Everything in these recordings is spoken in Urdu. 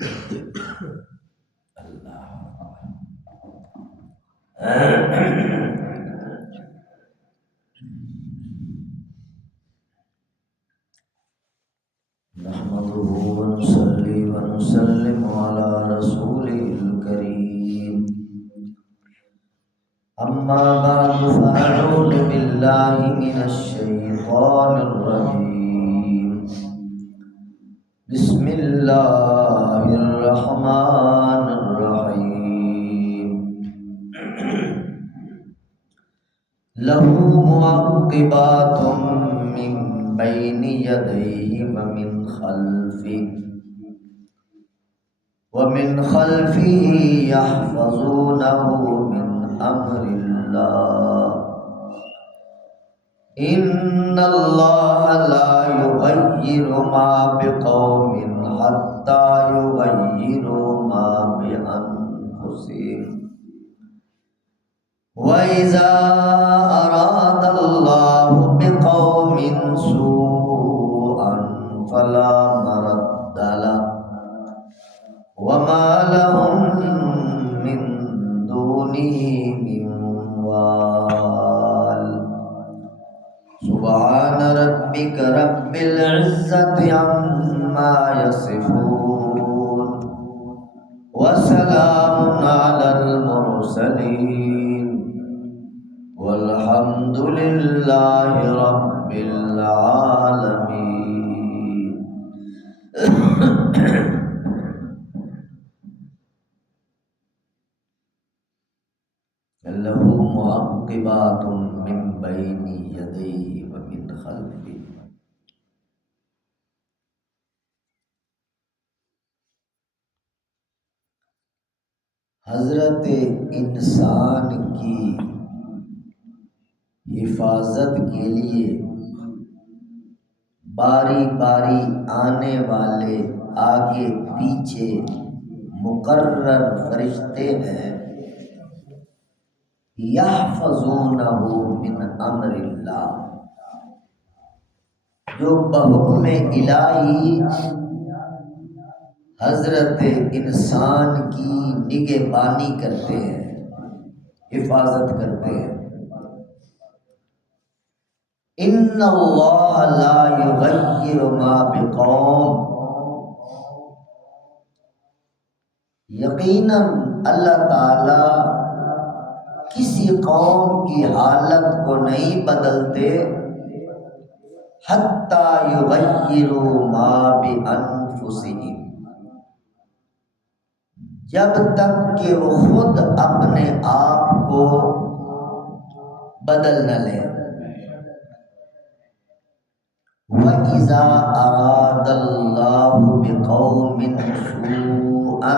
نحمده ونصلي ونسلم على رسوله الكريم أما بعد فأعوذ بالله من الشيطان الرجيم بسم الله الرحمن الرحيم له معقبات من بين يديه ومن خلفه يحفظونه من أمر الله إن الله لا يغير ما بقوم حتى يغيروا ما بأنفسهم وإذا أراد الله بقوم سوءا فلا مرد له وما لهم من دونه من وال سبحان ربك رب العزة عما يصفون وسلام على المرسلين والحمد لله رب العالمين. له معقبات من بين يديه ومن خلفه. حضرت انسان کی حفاظت کے لیے باری باری آنے والے آگے پیچھے مقرر فرشتے ہیں. یحفظونہ من امر اللہ، جو بحکم الہی حضرت انسان کی نگہبانی کرتے ہیں، حفاظت کرتے ہیں. ان اللہ لا یغیر ما بقوم، یقیناً اللہ تعالی کسی قوم کی حالت کو نہیں بدلتے حتی یغیروا ما بانفسہم، جب تک کہ وہ خود اپنے آپ کو بدل نہ لیں. وَإِذَا أَرَادَ اللَّهُ بِقَوْمٍ سُوءًا،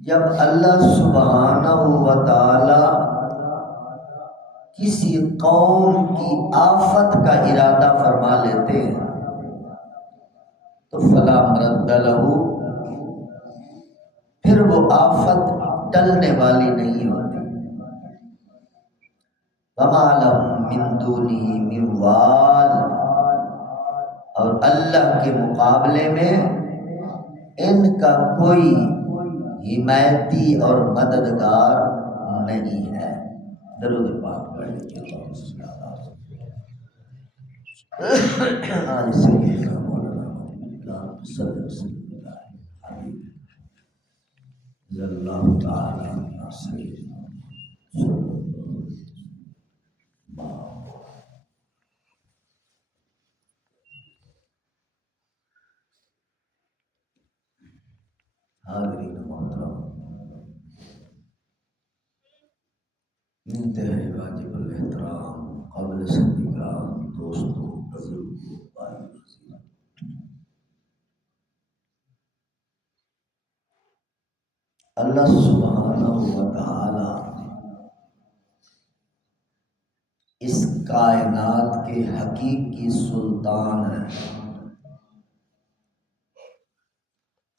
جب اللہ سبحانہ و تعالی کسی قوم کی آفت کا ارادہ فرما لیتے ہیں تو فلا مرد لہ، پھر وہ آفت ٹلنے والی نہیں ہوتی. وما لهم من دونه من وال، اور اللہ کے مقابلے میں ان کا کوئی حمایتی اور مددگار نہیں ہے. درود پاک پڑھ لیجیے. آج سیدنا مولانا صلی اللہ تعالی علیہ وسلم. حاضرین محترم، انتہائی واجب الاحترام قابل احترام دوستوں، بزرگوں، بھائی عزیزوں، اللہ سبحانہ و تعالی اس کائنات کے حقیقی سلطان ہیں.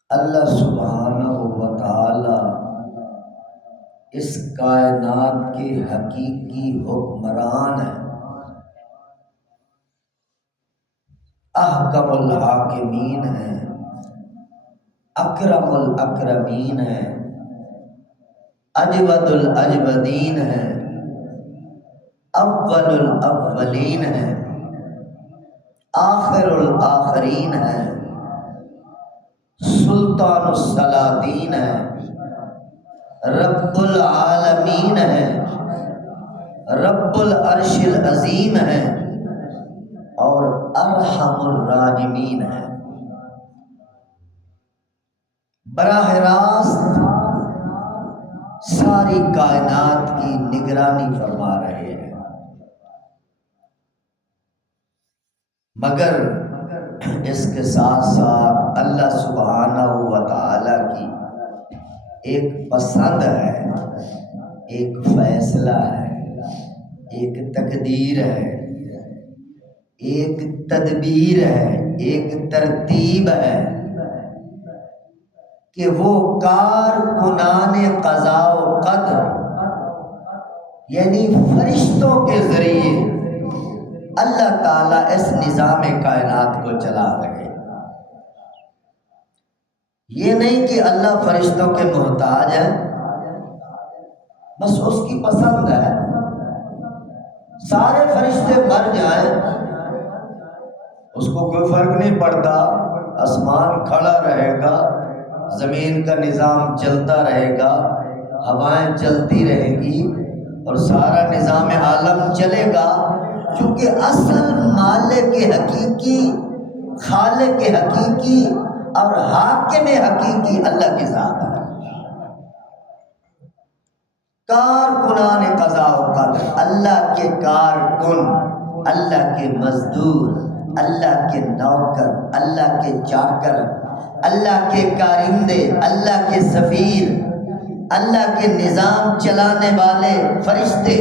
اللہ سبحانہ و تعالی اس کائنات کے حقیقی حکمران ہیں. احکم الحاکمین ہیں، اکرم الاکرمین ہے، اجود الاجودین ہے، اول الاولین ہے، آخر الآخرین ہے، سلطان السلاطین ہے، رب العالمین ہے، رب العرش العظیم ہے، اور ارحم الراحمین ہے۔ براہ راست ساری کائنات کی نگرانی فرما رہے ہیں، مگر اس کے ساتھ ساتھ اللہ سبحانہ و تعالی کی ایک پسند ہے، ایک فیصلہ ہے، ایک تقدیر ہے، ایک تدبیر ہے، ایک ترتیب ہے کہ وہ کارکنان قضاء و قدر یعنی فرشتوں کے ذریعے اللہ تعالیٰ اس نظام کائنات کو چلا رہے ہیں۔ یہ نہیں کہ اللہ فرشتوں کے محتاج ہے، بس اس کی پسند ہے سارے فرشتے مر جائیں، اس کو کوئی فرق نہیں پڑتا، آسمان کھڑا رہے گا، زمین کا نظام چلتا رہے گا، ہوائیں چلتی رہیں گی اور سارا نظام عالم چلے گا، کیونکہ اصل مالک حقیقی، خالق حقیقی اور حاکم حقیقی اللہ کی ذات ہے۔ کارکنان قضاء و قدر، اللہ کے کارکن، اللہ کے مزدور، اللہ کے نوکر، اللہ کے چاکر، اللہ کے کارندے، اللہ کے سفیر، اللہ کے نظام چلانے والے فرشتے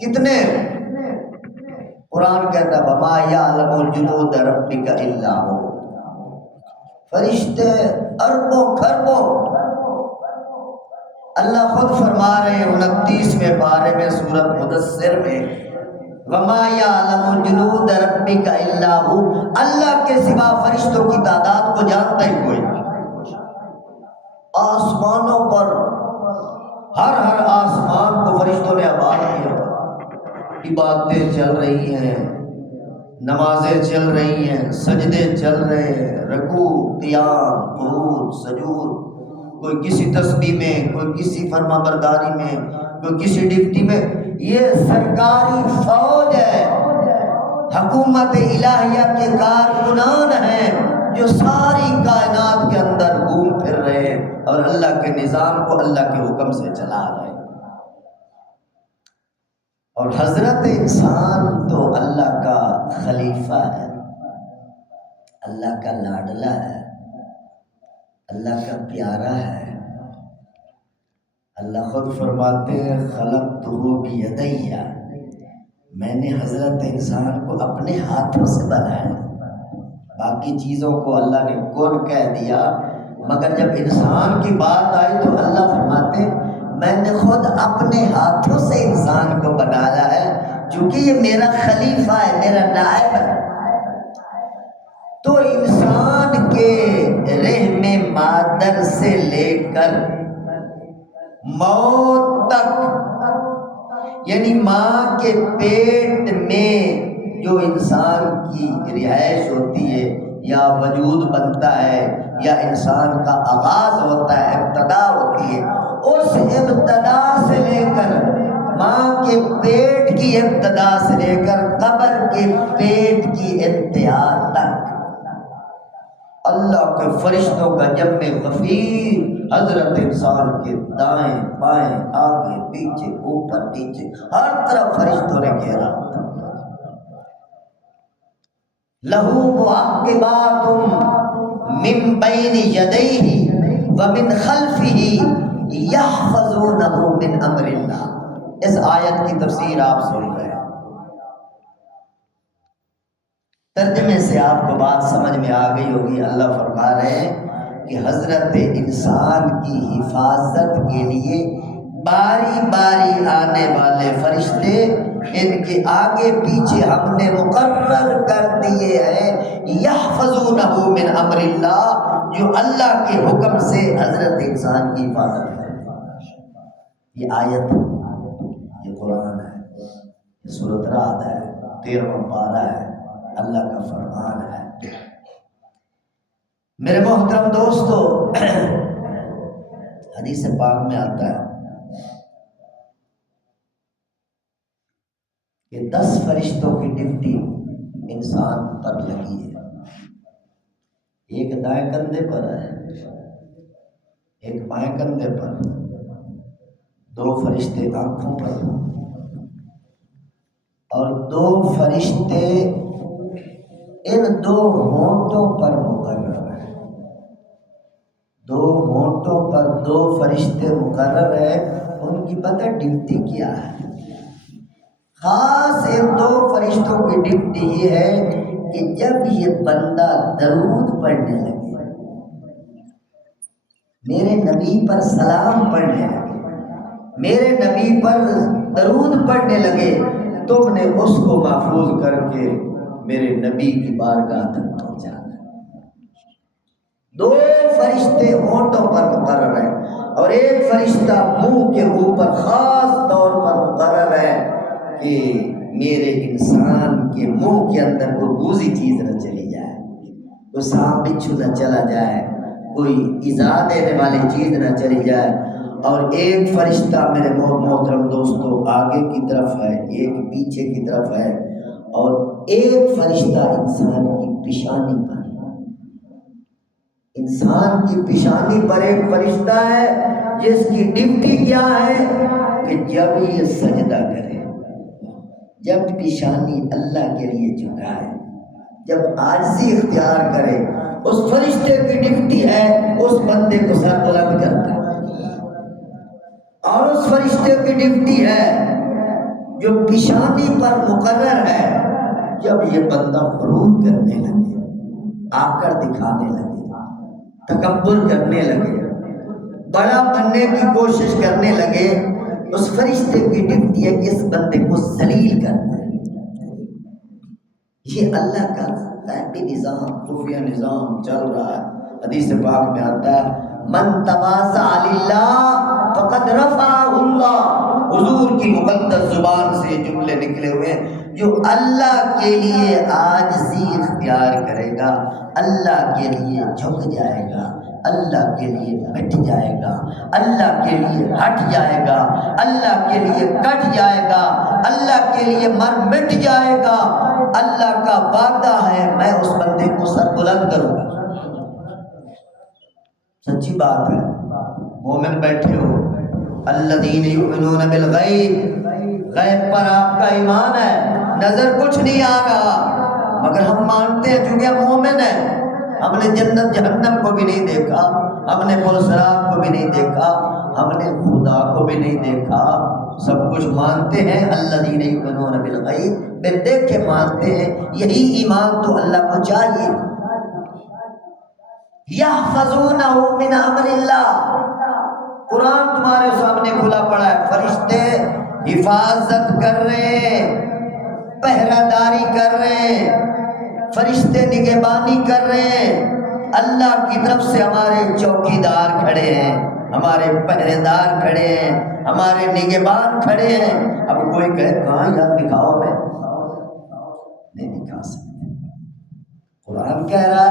کتنے؟ قرآن کہتا ہے وَمَا يَعْلَمُ جُنُودَ رَبِّكَ إِلَّا هُوَ، فرشتے اربوں خربوں۔ اللہ خود فرما رہے ہیں 29ویں پارے میں سورۃ مدثر میں وَمَا يَعْلَمُ جُنُودَ رَبِّكَ إِلَّا هُوَ، اللہ کے سوا فرشتوں کی تعداد کو جانتا ہی کوئی نہیں۔ آسمانوں پر ہر آسمان کو فرشتوں نے آباد کیا، عبادتیں چل رہی ہیں، نمازیں چل رہی ہیں، سجدے چل رہے ہیں، رکوع، قیام، قعود، سجود، کوئی کسی تسبیح میں، کوئی کسی فرما برداری میں، کوئی کسی ڈپٹی میں۔ یہ سرکاری فوج ہے، حکومت الہیہ کے کارکنان ہیں جو ساری کائنات کے اندر گھوم پھر رہے ہیں اور اللہ کے نظام کو اللہ کے حکم سے چلا رہے ہیں۔ اور حضرت انسان تو اللہ کا خلیفہ ہے، اللہ کا لاڈلا ہے، اللہ کا پیارا ہے۔ اللہ خود فرماتے ہیں خلقتہ بیدیّ، میں نے حضرت انسان کو اپنے ہاتھوں سے بنایا۔ باقی چیزوں کو اللہ نے کون کہہ دیا، مگر جب انسان کی بات آئی تو اللہ فرماتے ہیں میں نے خود اپنے ہاتھوں سے انسان کو بنایا ہے، چونکہ یہ میرا خلیفہ ہے، میرا نائب ہے۔ تو انسان کے رحم مادر سے لے کر موت تک، یعنی ماں کے پیٹ میں جو انسان کی رہائش ہوتی ہے یا وجود بنتا ہے یا انسان کا آغاز ہوتا ہے، ابتدا ہوتی ہے، اس ابتدا سے لے کر ماں کے پیٹ کی ابتدا سے لے کر قبر کے پیٹ کی انتہا تک اللہ کے فرشتوں کا جمع غفیر حضرت انسان کے دائیں بائیں آگے پیچھے اوپر نیچے ہر طرف فرشتوں نے گھیرا۔ لہو معقبات من بین یدیہ ومن خلفہ یحفظونہ من امر اللہ۔ اس آیت کی تفسیر آپ سن رہے ہیں، ترجمے سے آپ کو بات سمجھ میں آ گئی ہوگی۔ اللہ فرما رہے ہیں کہ حضرت انسان کی حفاظت کے لیے باری باری آنے والے فرشتے ان کے آگے پیچھے ہم نے مقرر کر دیے ہیں یحفظونہ من امر اللہ، جو اللہ کے حکم سے حضرت انسان کی حفاظت کرتے ہیں۔ یہ آیت، یہ قرآن ہے، یہ سورۃ رعد ہے، 13واں پارہ ہے، اللہ کا فرمان ہے۔ میرے محترم دوستو، حدیث پاک میں آتا ہے کہ 10 فرشتوں کی ڈیوٹی انسان پر لگی ہے۔ ایک دائیں کندھے پر ہے، ایک بائیں کندھے پر، 2 فرشتے آنکھوں پر، اور 2 فرشتے ان 2 ہونٹوں پر مقرر ہیں۔ 2 ہونٹوں پر 2 فرشتے مقرر ہیں، ان کی پتہ ڈیوٹی کیا ہے؟ خاص ان 2 فرشتوں کی ڈیوٹی یہ ہے کہ جب یہ بندہ درود پڑھنے لگے، میرے نبی پر سلام پڑھنے لگے، میرے نبی پر درود پڑھنے لگے، تم نے اس کو محفوظ کر کے میرے نبی کی بارگاہ تک پہنچانا۔ 2 فرشتے ہونٹوں پر مقرر ہیں، اور ایک فرشتہ منہ کے اوپر خاص طور پر مقرر ہے کہ میرے انسان کے منہ کے اندر کوئی بوزی چیز نہ چلی جائے، کوئی سانپ بچھو نہ چلا جائے، کوئی ایذا دینے والی چیز نہ چلی جائے۔ اور ایک فرشتہ میرے محترم دوستو آگے کی طرف ہے، ایک پیچھے کی طرف ہے، اور ایک فرشتہ انسان کی پیشانی پر، انسان کی پیشانی پر ایک فرشتہ ہے جس کی ڈیوٹی کیا ہے کہ جب یہ سجدہ کرے، جب پیشانی اللہ کے لیے جھکائے، جب عاجزی اختیار کرے، اس فرشتے کی ڈیوٹی ہے اس بندے کو سر بلند کرتا ہے۔ اور اس فرشتے کی ڈیوٹی ہے جو پیشانی پر مقرر ہے، جب یہ بندہ غرور کرنے لگے، آکر دکھانے لگے، تکبر کرنے لگے، بڑا بننے کی کوشش کرنے لگے، اس فرشتے کی ڈیوٹی ہے کہ اس بندے کو ذلیل کرنا ہے۔ یہ اللہ کا غیبی نظام، خفیہ نظام چل رہا ہے۔ حدیث پاک میں آتا ہے من تواضع للہ فقد رفعہ اللہ، حضور کی مقدس زبان سے جملے نکلے ہوئے ہیں، جو اللہ کے لیے عاجزی اختیار کرے گا، اللہ کے لیے جھک جائے گا، اللہ کے لیے مٹ جائے گا، اللہ کے لیے ہٹ جائے گا، اللہ کے لیے کٹ جائے گا، اللہ کے لیے مر مٹ جائے گا، اللہ کا وعدہ ہے میں اس بندے کو سر بلند کروں گا۔ سچی بات ہے، مومن بیٹھے ہو، الذین یؤمنون بالغیب، غیب پر آپ کا ایمان ہے، نظر کچھ نہیں آ رہا مگر ہم مانتے ہیں چونکہ ہم مومن ہیں، ہم نے جنت جہنم کو بھی نہیں دیکھا، ہم نے پلسرات کو بھی نہیں دیکھا، ہم نے خدا کو بھی نہیں دیکھا، سب کچھ مانتے ہیں۔ الذین یؤمنون بالغیب، بے دیکھے مانتے ہیں، یہی ایمان تو اللہ کو چاہیے۔ یحفظونہ من امر اللہ، قرآن تمہارے سامنے کھلا پڑا ہے، فرشتے حفاظت کر رہے ہیں، پہرہ داری کر رہے ہیں، فرشتے نگہبانی کر رہے ہیں، اللہ کی طرف سے ہمارے چوکیدار کھڑے ہیں، ہمارے پہرے دار کھڑے ہیں، ہمارے نگہبان کھڑے ہیں۔ اب کوئی کہے کہاں یار دکھاؤ، میں نہیں دکھا سکتے، قرآن کہہ رہا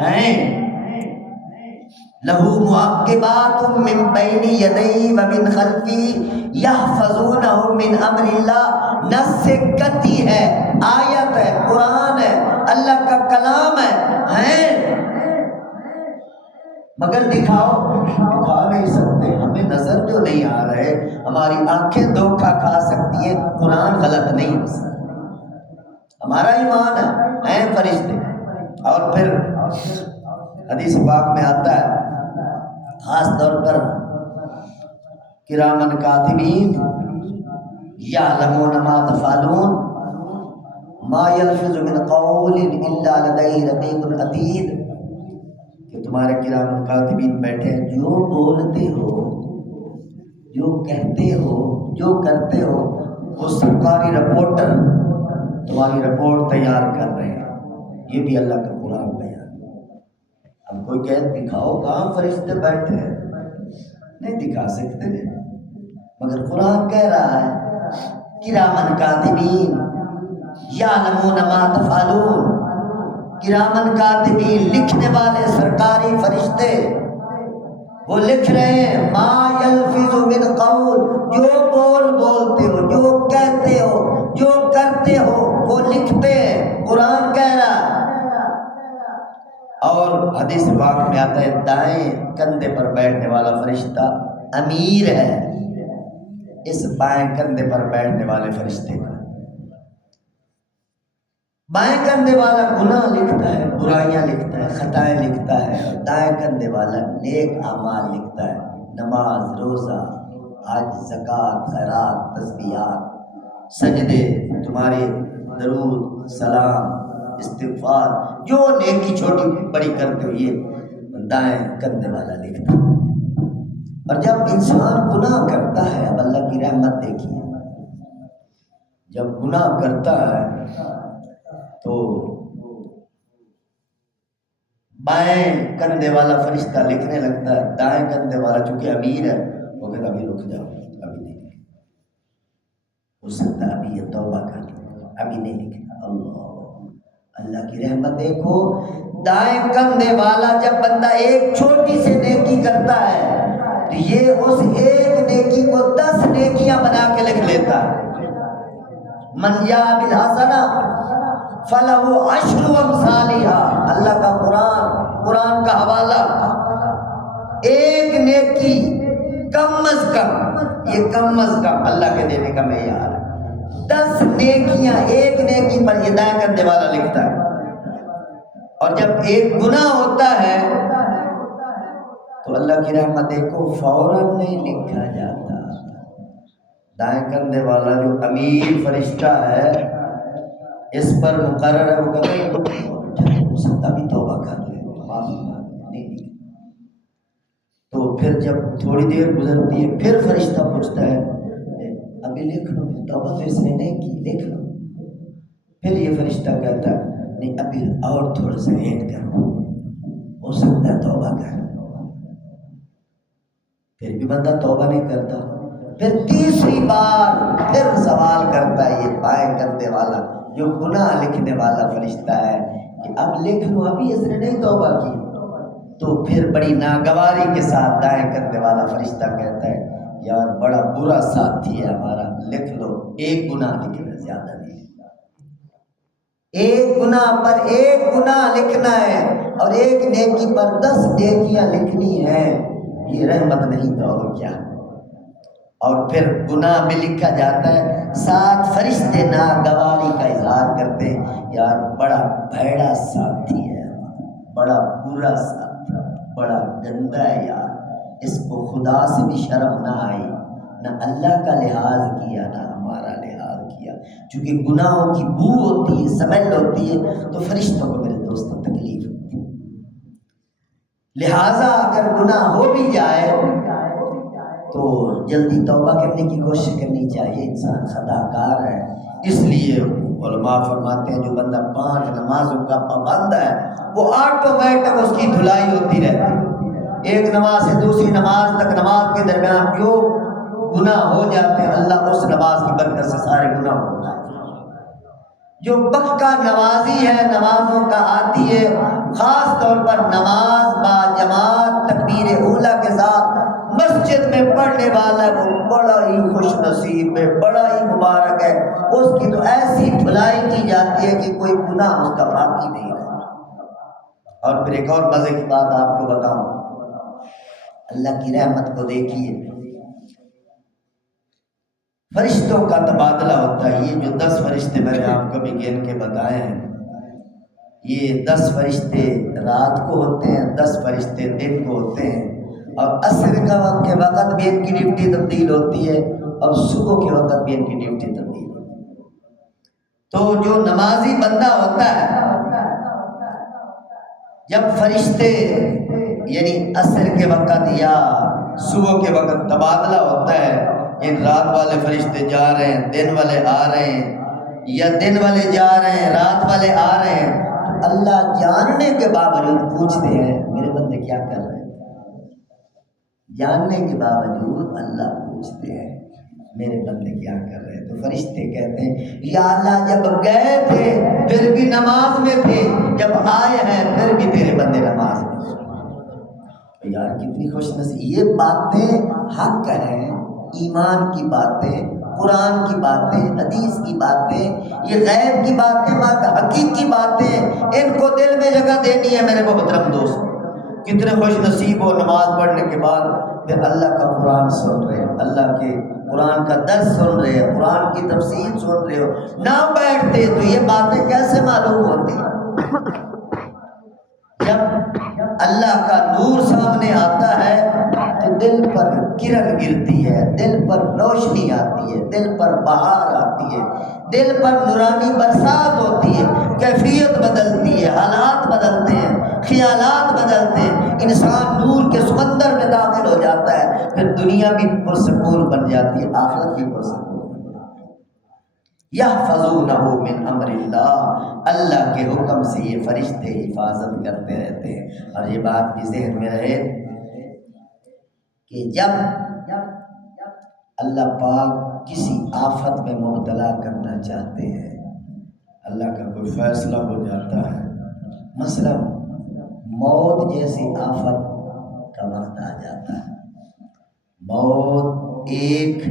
ہے لہو معقبات من بین یدیہ ومن خلفہ یحفظونہ من امر اللہ، نص سے کتی ہے، آیت ہے، قرآن ہے، اللہ کا کلام ہے مگر دکھاؤ، دکھا نہیں سکتے، ہمیں نظر جو نہیں آ رہے، ہماری آنکھیں دھوکہ کھا سکتی ہیں، قرآن غلط نہیں ہو سکتا، ہمارا ایمان ہے فرشتے۔ اور پھر حدیث پاک میں آتا ہے خاص طور پر کرامن کاتبین یعلمون ما تفعلون ما یلفظ من قول الا لدیہ رقیب عتید، کہ تمہارے کرامن کاتبین بیٹھے ہیں، جو بولتے ہو، جو کہتے ہو، جو کرتے ہو، وہ سرکاری رپورٹر تمہاری رپورٹ تیار کر رہے ہیں. یہ بھی اللہ کا قرآن بیان. اب کوئی کہے دکھاؤ کہاں فرشتے بیٹھے ہیں، نہیں دکھا سکتے، مگر قرآن کہہ رہا ہے کرامن کاتبین یعلمون ما تفعلون. کرامن کاتبین لکھنے والے سرکاری فرشتے وہ لکھ رہے ہیں ما یلفظ من قول، جو بولتے ہو، جو کہتے ہو، جو کرتے ہو وہ لکھتے ہیں. قرآن کہہ رہا. اور حدیث پاک میں آتا ہے دائیں کندھے پر بیٹھنے والا فرشتہ امیر ہے اس بائیں کندھے پر بیٹھنے والے فرشتے کا. بائیں کندھے والا گناہ لکھتا ہے، برائیاں لکھتا ہے، خطائیں لکھتا ہے، اور دائیں کندھے والا نیک اعمال لکھتا ہے، نماز، روزہ، حج، زکوٰۃ، خیرات، تسبیحات، سجدے، تمہارے درود، سلام، استغفار، جو نیکی چھوٹی بڑی کرتے ہو یہ دائیں کندھے والا لکھتا ہے. اور جب انسان گناہ کرتا ہے، اب اللہ کی رحمت دیکھیے، جب گناہ کرتا ہے تو بائیں کندھے والا فرشتہ لکھنے لگتا ہے، دائیں کندھے والا چونکہ امیر ہے وہ کہتا ابھی رک جاؤ، ابھی نہیں لکھنا، ہو سکتا ہے ابھی یہ توبہ کر لے، ابھی نہیں لکھنا. اللہ کی رحمت دیکھو، دائیں کندھے والا جب بندہ ایک چھوٹی سی نیکی کرتا ہے تو یہ اس ایک نیکی کو 10 نیکیاں بنا کے لکھ لیتا ہے. من جاء بالحسنہ فلہ عشر امثالھا. اللہ کا قرآن کا حوالہ، ایک نیکی کم از کم، یہ کم از کم اللہ کے دینے کا معیار ہے، 10 نیکیاں ایک نیکی پر یہ دائیں کندھے والا لکھتا ہے. اور جب ایک گناہ ہوتا ہے تو اللہ کی رحمت دیکھو فوراً نہیں لکھا جاتا. دائیں کندھے والا جو امیر فرشتہ ہے اس پر مقرر ہے، وہ کہتا ہے ہو سکتا بھی توبہ کر لے، معافی مانگ لے. تو پھر جب تھوڑی دیر گزرتی ہے پھر فرشتہ پوچھتا ہے ابھی لکھ لو، توبہ تو اس نے نہیں کی، لکھ لو. پھر یہ فرشتہ کہتا ہے نہیں ابھی اور تھوڑا سا ایڈ کرو، ہو سکتا ہے توبہ کر. پھر بھی بندہ توبہ نہیں کرتا. پھر تیسری بار پھر سوال کرتا ہے یہ بائیں کندھے والا جو گناہ لکھنے والا فرشتہ ہے کہ اب لکھ لو، ابھی اس نے نہیں توبہ کی. تو پھر بڑی ناگواری کے ساتھ دائیں کندھے والا فرشتہ کہتا ہے یار بڑا برا ساتھی ہے ہمارا، لکھ لو، ایک گناہ لکھنا، زیادہ نہیں، ایک گناہ پر ایک گناہ لکھنا ہے اور ایک نیکی پر 10 نیکیاں لکھنی ہے. یہ رحمت نہیں تو اور کیا. اور پھر گناہ بھی لکھا جاتا ہے، 7 فرشتے ناگواری کا اظہار کرتے ہیں یار بڑا بھیڑا ساتھی ہے، بڑا برا ساتھی، بڑا گندا ہے یار، اس کو خدا سے بھی شرم نہ آئی، نہ اللہ کا لحاظ کیا نہ ہمارا لحاظ کیا. چونکہ گناہوں کی بو ہوتی ہے، سمیل ہوتی ہے تو فرشتوں کو میرے دوستوں تکلیف ہوتی ہے. لہٰذا اگر گناہ ہو بھی جائے تو جلدی توبہ کرنے کی کوشش کرنی چاہیے. انسان خطا کار ہے، اس لیے علماء فرماتے ہیں جو بندہ 5 نمازوں کا پابند ہے وہ آٹومیٹک اس کی دھلائی ہوتی رہتی ہے. ایک نماز سے دوسری نماز تک، نماز کے درمیان جو گناہ ہو جاتے ہیں اللہ اس نماز کی برکت سے سارے گناہ ہو جاتے ہیں. جو پکا نمازی ہے، نمازوں کا عادی ہے، خاص طور پر نماز با جماعت تکبیر اولیٰ کے ساتھ مسجد میں پڑھنے والا ہے، وہ بڑا ہی خوش نصیب ہے، بڑا ہی مبارک ہے. اس کی تو ایسی دھلائی کی جاتی ہے کہ کوئی گناہ اس کا باقی نہیں رہتا. اور پھر ایک اور مزے کی بات آپ کو بتاؤں، اللہ کی رحمت کو دیکھیے، فرشتوں کا تبادلہ ہوتا ہے. یہ جو 10 فرشتے میں نے آپ کو بھی گن کے بتائے ہیں، یہ 10 فرشتے رات کو ہوتے ہیں، 10 فرشتے دن کو ہوتے ہیں. اور عصر کے وقت بھی ان کی ڈیوٹی تبدیل ہوتی ہے اور صبح کے وقت بھی ان کی ڈیوٹی تبدیل ہوتی ہے. تو جو نمازی بندہ ہوتا ہے جب فرشتے یعنی عصر کے وقت یا صبح کے وقت تبادلہ ہوتا ہے ان رات والے فرشتے جا رہے ہیں، دن والے آ رہے ہیں، یا دن والے جا رہے ہیں رات والے آ رہے ہیں، تو اللہ جاننے کے باوجود پوچھتے ہیں میرے بندے کیا کر رہے ہیں؟ جاننے کے باوجود اللہ پوچھتے ہیں میرے بندے کیا کر رہے ہیں؟ تو فرشتے کہتے ہیں یا اللہ جب گئے تھے پھر بھی نماز میں تھے، جب آئے ہیں پھر بھی تیرے بندے نماز میں تھے۔ یار کتنی خوش نصیب، یہ باتیں حق ہیں، ایمان کی باتیں، قرآن کی باتیں، حدیث کی باتیں، یہ غیب کی باتیں، حقیق کی باتیں، ان کو دل میں جگہ دینی ہے میرے محترم دوست۔ کتنے خوش نصیب ہو نماز پڑھنے کے بعد پھر اللہ کا قرآن سن رہے ہو، اللہ کے قرآن کا درس سن رہے ہو، قرآن کی تفسیر سن رہے ہو، نہ بیٹھتے تو یہ باتیں کیسے معلوم ہوتی؟ جب اللہ کا نور سامنے آتا ہے تو دل پر کرن گرتی ہے، دل پر روشنی آتی ہے، دل پر بہار آتی ہے، دل پر نورانی برسات ہوتی ہے، کیفیت بدلتی ہے، حالات بدلتے ہیں، خیالات بدلتے ہیں، انسان نور کے سمندر میں داخل ہو جاتا ہے، پھر دنیا بھی پرسکون بن جاتی ہے، آخرت بھی پرسکون۔ یحفظونہ من امر اللہ، اللہ کے حکم سے یہ فرشتے حفاظت کرتے رہتے ہیں۔ اور یہ بات بھی ذہن میں رہے کہ جب اللہ پاک کسی آفت میں مبتلا کرنا چاہتے ہیں، اللہ کا کوئی فیصلہ ہو جاتا ہے، مثلا موت جیسی آفت کا وقت آ جاتا ہے، موت ایک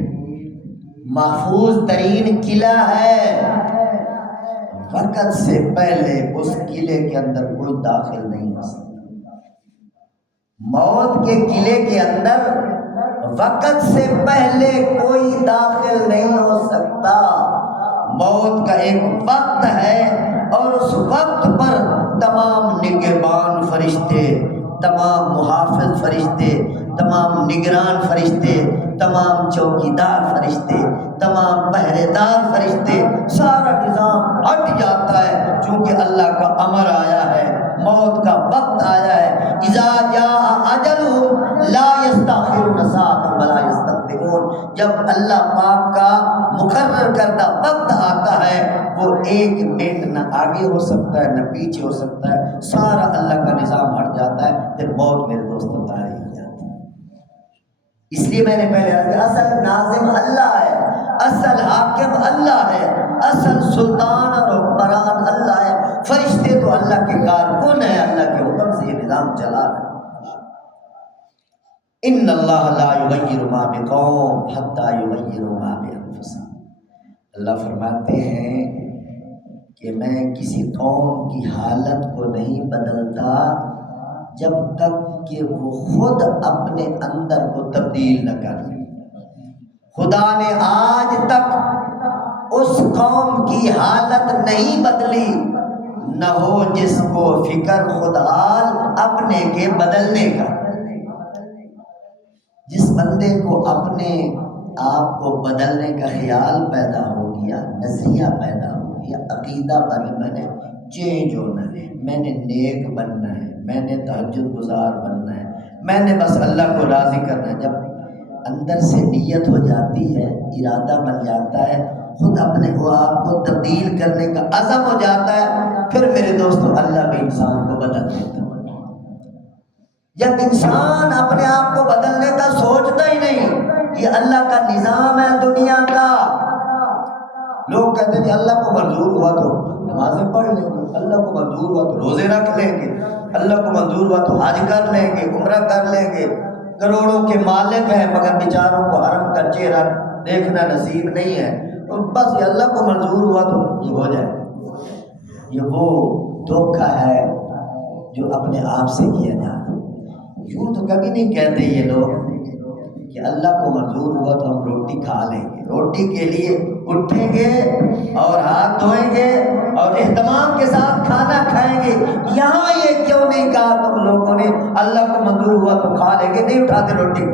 محفوظ ترین قلعہ ہے، وقت سے پہلے اس قلعے کے اندر کوئی داخل نہیں ہو سکتا۔ موت کے قلعے کے اندر وقت سے پہلے کوئی داخل نہیں ہو سکتا۔ موت کا ایک وقت ہے اور اس وقت پر تمام نگہبان فرشتے، تمام محافظ فرشتے، تمام نگران فرشتے، تمام چوکیدار فرشتے، تمام پہرے دار فرشتے، سارا نظام ہٹ جاتا ہے، چونکہ اللہ کا امر آیا ہے، موت کا وقت آیا ہے۔ اذا جاء اجلهم لا يستأخرون ساعة ولا يستقدمون، جب اللہ پاک کا مقرر کردہ وقت آتا ہے وہ ایک منٹ نہ آگے ہو سکتا ہے نہ پیچھے ہو سکتا ہے، سارا اللہ کا نظام ہٹ جاتا ہے، پھر موت میرے دوستوں تاری ہو جاتی ہے۔ اس لیے میں نے پہلے عرض کیا اصل ناظم اللہ ہے، اصل حاکم اللہ ہے، اصل سلطان اور حکمران اللہ ہے، فرشتے تو اللہ کے کارکن ہیں، اللہ کے حکم سے یہ نظام چلا رہے ہیں۔ ان اللہ لا یغیر ما بقوم حتی یغیروا ما بانفسہم، اللہ فرماتے ہیں کہ میں کسی قوم کی حالت کو نہیں بدلتا جب تک کہ وہ خود اپنے اندر کو تبدیل نہ کر لے۔ خدا نے آج تک اس قوم کی حالت نہیں بدلی، نہ ہو جس کو فکر خود حال اپنے کے بدلنے کا۔ جس بندے کو اپنے آپ کو بدلنے کا خیال پیدا ہو گیا، نظریہ پیدا ہو گیا، عقیدہ میں نے چینج ہونا ہے، میں نے نیک بننا ہے، میں نے تہجد گزار بننا ہے، میں نے بس اللہ کو راضی کرنا ہے، جب اندر سے نیت ہو جاتی ہے، ارادہ بن جاتا ہے، خود اپنے کو آپ کو تبدیل کرنے کا عزم ہو جاتا ہے، پھر میرے دوستو اللہ بھی انسان کو بدل دیتا ہے۔ جب انسان اپنے آپ کو بدلنے کا سوچتا ہی نہیں، یہ اللہ کا نظام ہے دنیا کا۔ لوگ کہتے ہیں اللہ کو منظور ہوا تو نمازیں پڑھ لیں گے، اللہ کو منظور ہوا تو روزے رکھ لیں گے، اللہ کو منظور ہوا تو حج کر لیں گے، عمرہ کر لیں گے، کروڑوں کے مالک ہیں مگر بیچاروں کو حرم کا چہرہ دیکھنا نصیب نہیں ہے، تو بس یہ اللہ کو منظور ہوا تو یہ ہو جائے۔ یہ وہ دھوکہ ہے جو اپنے آپ سے کیا جاتا ہے۔ یوں تو کبھی نہیں کہتے یہ لوگ کہ اللہ کو منظور ہوا تو ہم روٹی کھا لیں گے، روٹی کے لیے اٹھیں گے اور ہاتھ دھوئیں گے اور اہتمام کے ساتھ کھانا کھائیں گے۔ یہاں یہ کیوں نہیں کہا تم لوگوں نے اللہ کو منظور ہوا تو کھا لیں گے، نہیں اٹھاتے روٹی؟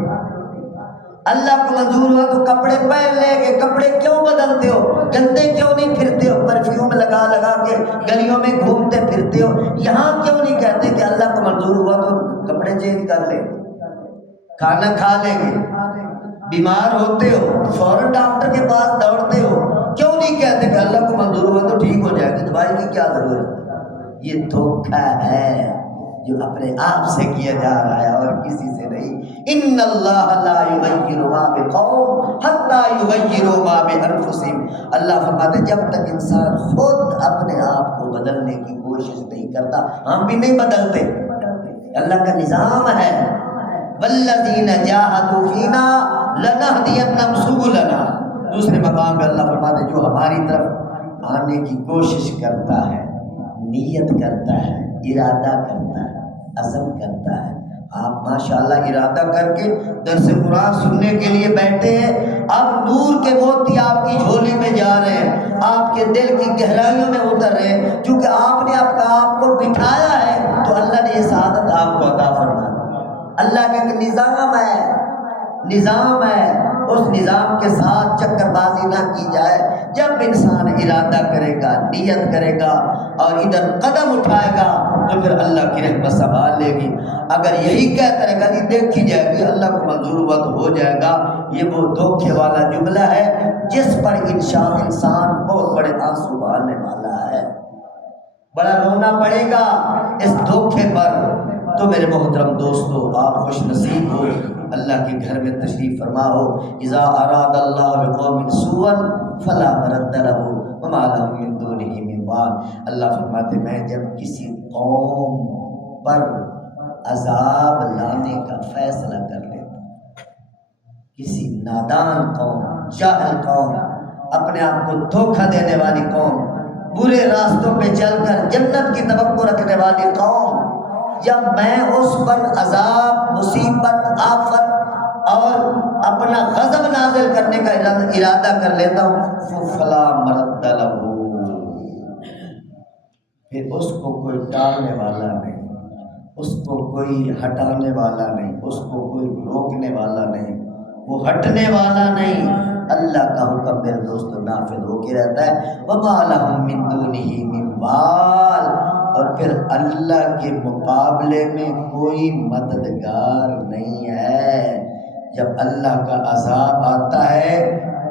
اللہ کو منظور ہوا تو کپڑے پہن لیں گے، کپڑے کیوں بدلتے ہو؟ گندے کیوں نہیں پھرتے ہو؟ پرفیوم لگا لگا کے گلیوں میں گھومتے پھرتے ہو؟ یہاں کیوں نہیں کہتے کہ اللہ کو منظور ہوا تو کپڑے چینج کر لیں گے، کھانا کھا لیں گے؟ بیمار ہوتے ہو فوراً ڈاکٹر کے پاس دوڑتے ہو، کیوں نہیں کہتے کہ اللہ کو منظور ہوا تو ٹھیک ہو جائے گی، دوائی کی کیا ضرورت؟ یہ دھوکہ ہے جو اپنے آپ سے کیا جا رہا ہے اور کسی سے نہیں۔ ان اللہ لا یغیر ما بقوم حتی یغیروا ما بانفسہم، اللہ فرماتے جب تک انسان خود اپنے آپ کو بدلنے کی کوشش نہیں کرتا، ہم بھی نہیں بدلتے۔ اللہ کا نظام ہے والذین جاہدوا فینا لنہدینہم سبلنا، دوسرے مقام پہ اللہ فرماتے جو ہماری طرف آنے کی کوشش کرتا ہے، نیت کرتا ہے، ارادہ کرتا ہے، عزم کرتا ہے۔ آپ ماشاءاللہ ارادہ کر کے درس قرآن سننے کے لیے بیٹھے ہیں، اب نور کے موتی آپ کی جھولی میں جا رہے ہیں، آپ کے دل کی گہرائیوں میں اتر رہے ہیں، کیونکہ آپ نے آپ کو بٹھایا ہے تو اللہ نے یہ سعادت آپ کو عطا فرما دی۔ اللہ کا ایک نظام ہے، اس نظام کے ساتھ چکر بازی نہ کی جائے۔ جب انسان ارادہ کرے گا، نیت کرے گا اور ادھر قدم اٹھائے گا تو پھر اللہ کی رحمت سنبھال لے گی۔ اگر یہی کہتا رہے گا نہیں دیکھی جائے گی، اللہ کو منظور ہوا تو ہو جائے گا، یہ وہ دھوکے والا جملہ ہے جس پر انسان بہت بڑے آنسو بہانے والا ہے، بڑا رونا پڑے گا اس دھوکے پر۔ تو میرے محترم دوستو، آپ خوش نصیب ہو، اللہ کے گھر میں تشریف فرما ہو۔ اذا اراد اللہ بقوم سوءا فلا مرد له وما لهم من دونه من وال، اللہ فرماتے میں جب کسی قوم پر عذاب لانے کا فیصلہ کر لیتا ہوں، کسی نادان قوم، جاہل قوم، اپنے آپ کو دھوکہ دینے والی قوم، برے راستوں پہ چل کر جنت کی توقع رکھنے والی قوم، جب میں اس پر عذاب، مصیبت، آفت اور اپنا غضب نازل کرنے کا ارادہ کر لیتا ہوں، فلا مرد لہ، پھر اس کو کوئی ٹالنے والا نہیں، اس کو کوئی ہٹانے والا نہیں، اس کو کوئی روکنے والا نہیں، وہ ہٹنے والا نہیں۔ اللہ کا حکم میرے دوستو نافذ ہو کے رہتا ہے۔ وما لہم من دونہ من وال، اور پھر اللہ کے مقابلے میں کوئی مددگار نہیں ہے۔ جب اللہ کا عذاب آتا ہے،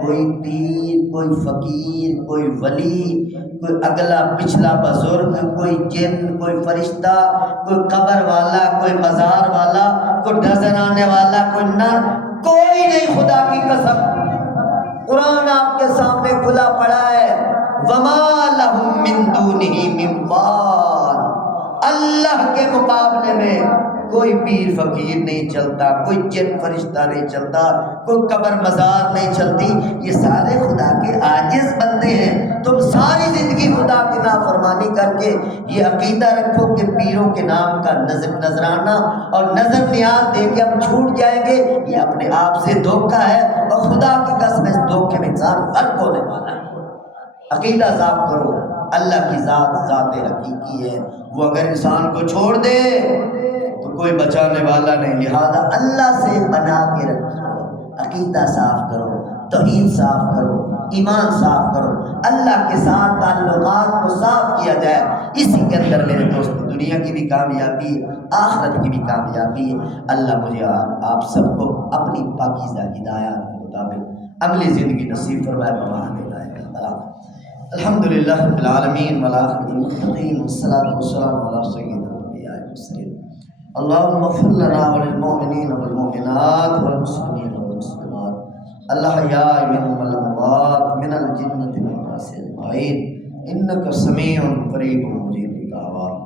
کوئی پیر، کوئی فقیر، کوئی ولی، کوئی اگلا پچھلا بزرگ، کوئی جن، کوئی فرشتہ، کوئی قبر والا، کوئی مزار والا، کوئی نظر آنے والا، کوئی نہ، کوئی نہیں۔ خدا کی قسم قرآن آپ کے سامنے کھلا پڑا ہے، وما لہم من دونہ من وال، اللہ کے مقابلے میں کوئی پیر فقیر نہیں چلتا، کوئی جن فرشتہ نہیں چلتا، کوئی قبر مزار نہیں چلتی، یہ سارے خدا کے عاجز بندے ہیں۔ تم ساری زندگی خدا کی نافرمانی کر کے یہ عقیدہ رکھو کہ پیروں کے نام کا نذرانہ اور نظر نیاز دے کے ہم چھوٹ جائیں گے، یہ اپنے آپ سے دھوکہ ہے، اور خدا کی قسم اس دھوکے میں انسان غرق ہونے والا ہے۔ عقیدہ صاف کرو، اللہ کی ذات حقیقی ہے، وہ اگر انسان کو چھوڑ دے تو کوئی بچانے والا نہیں، لہذا اللہ سے بنا کے رکھو، عقیدہ صاف کرو، توحید صاف کرو، ایمان صاف کرو، اللہ کے ساتھ تعلقات کو صاف کیا جائے۔ اسی کے اندر میرے دوست دنیا کی بھی کامیابی ہے، آخرت کی بھی کامیابی ہے۔ اللہ مجھے آپ سب کو اپنی پاکیزہ ہدایات کے مطابق عملی زندگی نصیب فرمائے۔ الحمدللہ رب العالمین والعاقبۃ للمتقین والصلاۃ والسلام علی سید الانبیاء والمرسلین۔ اللهم اغفر لنا وللمؤمنین والمؤمنات والمسلمین والمسلمات الاحیاء منهم والاموات من الجنۃ والناس اجمعین انک سمیع قریب مجیب الدعوات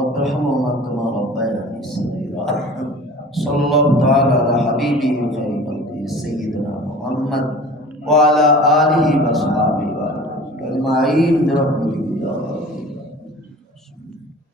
رب ارحمهما كما ربياني صغيرا۔ صلی اللہ تعالی علی حبیبہ خیر خلقہ سیدنا محمد وعلی آلہ وصحبہ اجمعین برحمتک یا رب۔